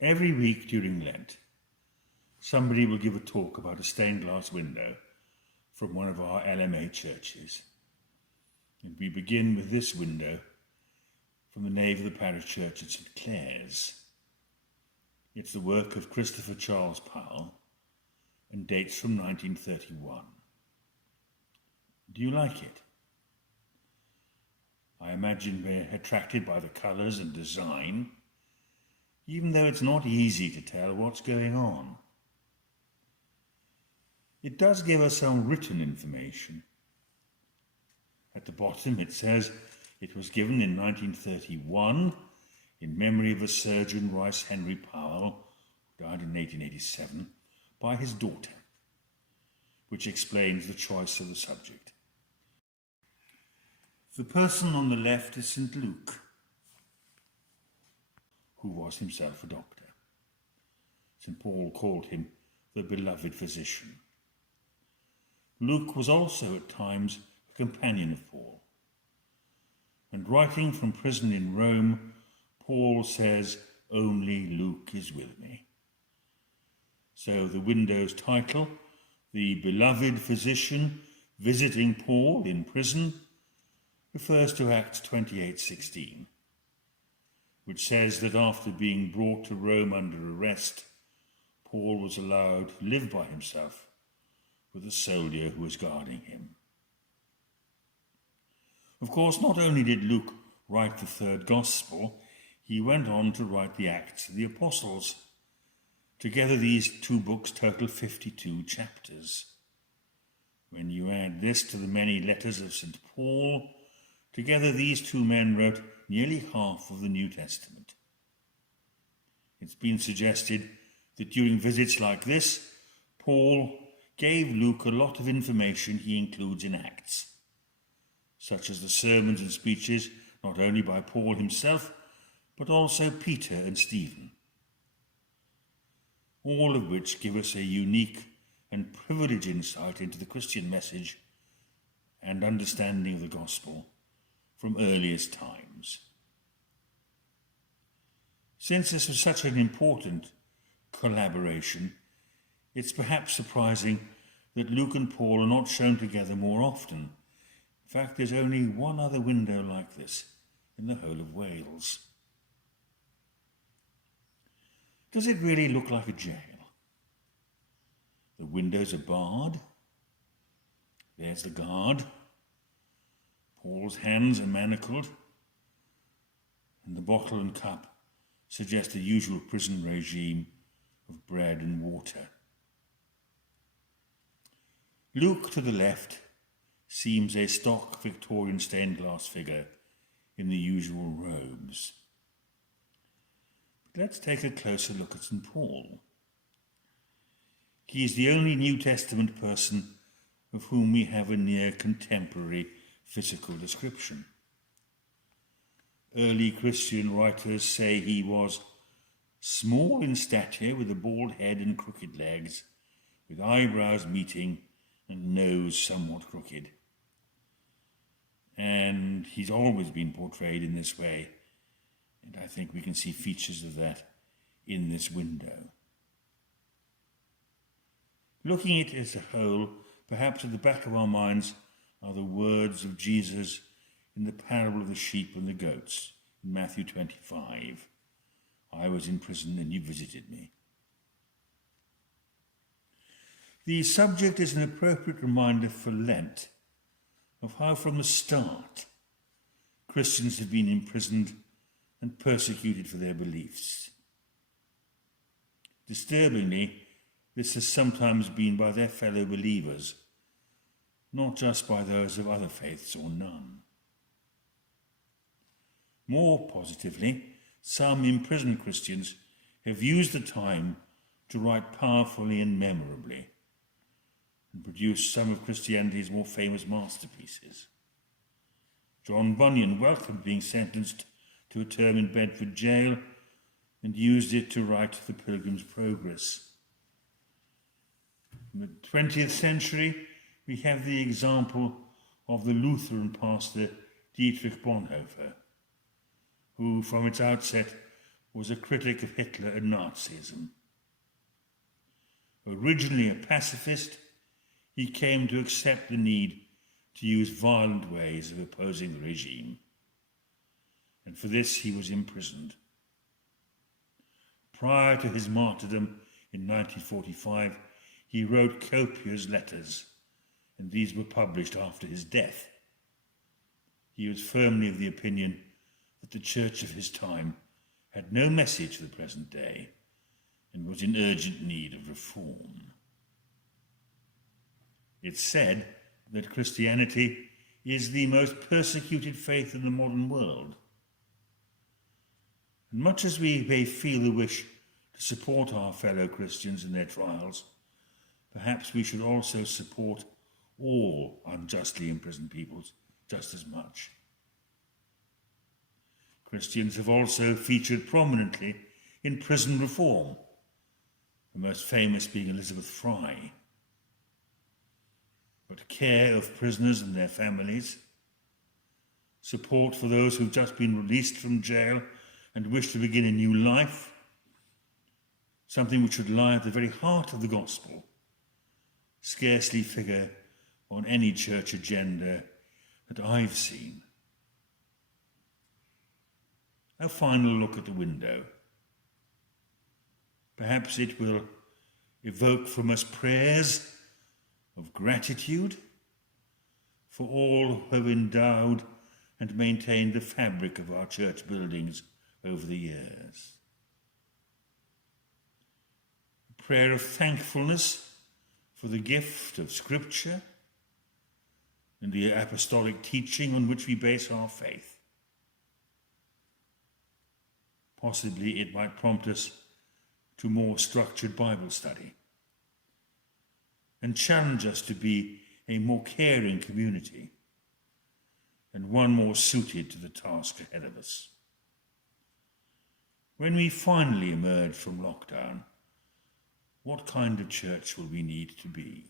Every week during Lent, somebody will give a talk about a stained glass window from one of our LMA churches. And we begin with this window from the nave of the parish church at St. Clair's. It's the work of Christopher Charles Powell and dates from 1931. Do you like it? I imagine we're attracted by the colours and design, even though it's not easy to tell what's going on. It does give us some written information. At the bottom it says it was given in 1931 in memory of a surgeon, Rice Henry Powell, who died in 1887, by his daughter, which explains the choice of the subject. The person on the left is St. Luke, who was himself a doctor. St. Paul called him the beloved physician. Luke was also at times a companion of Paul. And writing from prison in Rome, Paul says, "Only Luke is with me." So the window's title, "The Beloved Physician Visiting Paul in Prison," refers to Acts 28:16, which says that after being brought to Rome under arrest, Paul was allowed to live by himself with a soldier who was guarding him. Of course, not only did Luke write the third gospel, he went on to write the Acts of the Apostles. Together these two books total 52 chapters. When you add this to the many letters of St. Paul, together these two men wrote nearly half of the New Testament. It's been suggested that during visits like this, Paul gave Luke a lot of information he includes in Acts, such as the sermons and speeches not only by Paul himself, but also Peter and Stephen, all of which give us a unique and privileged insight into the Christian message and understanding of the gospel from earliest times. Since this was such an important collaboration, it's perhaps surprising that Luke and Paul are not shown together more often. In fact, there's only one other window like this in the whole of Wales. Does it really look like a jail? The windows are barred. There's the guard. Paul's hands are manacled, and the bottle and cup suggest the usual prison regime of bread and water. Luke, to the left, seems a stock Victorian stained glass figure in the usual robes. But let's take a closer look at St. Paul. He is the only New Testament person of whom we have a near contemporary physical description. Early Christian writers say he was small in stature, with a bald head and crooked legs, with eyebrows meeting and nose somewhat crooked. And he's always been portrayed in this way, and I think we can see features of that in this window. Looking at it as a whole, perhaps at the back of our minds are the words of Jesus in the parable of the sheep and the goats in Matthew 25. "I was in prison and you visited me." The subject is an appropriate reminder for Lent of how from the start Christians have been imprisoned and persecuted for their beliefs. Disturbingly, this has sometimes been by their fellow believers, not just by those of other faiths or none. More positively, some imprisoned Christians have used the time to write powerfully and memorably, and produce some of Christianity's more famous masterpieces. John Bunyan welcomed being sentenced to a term in Bedford jail and used it to write The Pilgrim's Progress. In the 20th century, we have the example of the Lutheran pastor Dietrich Bonhoeffer, who from its outset was a critic of Hitler and Nazism. Originally a pacifist, he came to accept the need to use violent ways of opposing the regime, and for this he was imprisoned. Prior to his martyrdom in 1945, he wrote copious letters, and these were published after his death. He was firmly of the opinion that the church of his time had no message for the present day and was in urgent need of reform. It's said that Christianity is the most persecuted faith in the modern world. And much as we may feel the wish to support our fellow Christians in their trials, perhaps we should also support all unjustly imprisoned peoples just as much. Christians have also featured prominently in prison reform, the most famous being Elizabeth Fry. But care of prisoners and their families, support for those who've just been released from jail and wish to begin a new life, something which should lie at the very heart of the gospel, scarcely figure on any church agenda that I've seen. A final look at the window. Perhaps it will evoke from us prayers of gratitude for all who have endowed and maintained the fabric of our church buildings over the years. A prayer of thankfulness for the gift of Scripture and the apostolic teaching on which we base our faith. Possibly it might prompt us to more structured Bible study and challenge us to be a more caring community and one more suited to the task ahead of us. When we finally emerge from lockdown, what kind of church will we need to be?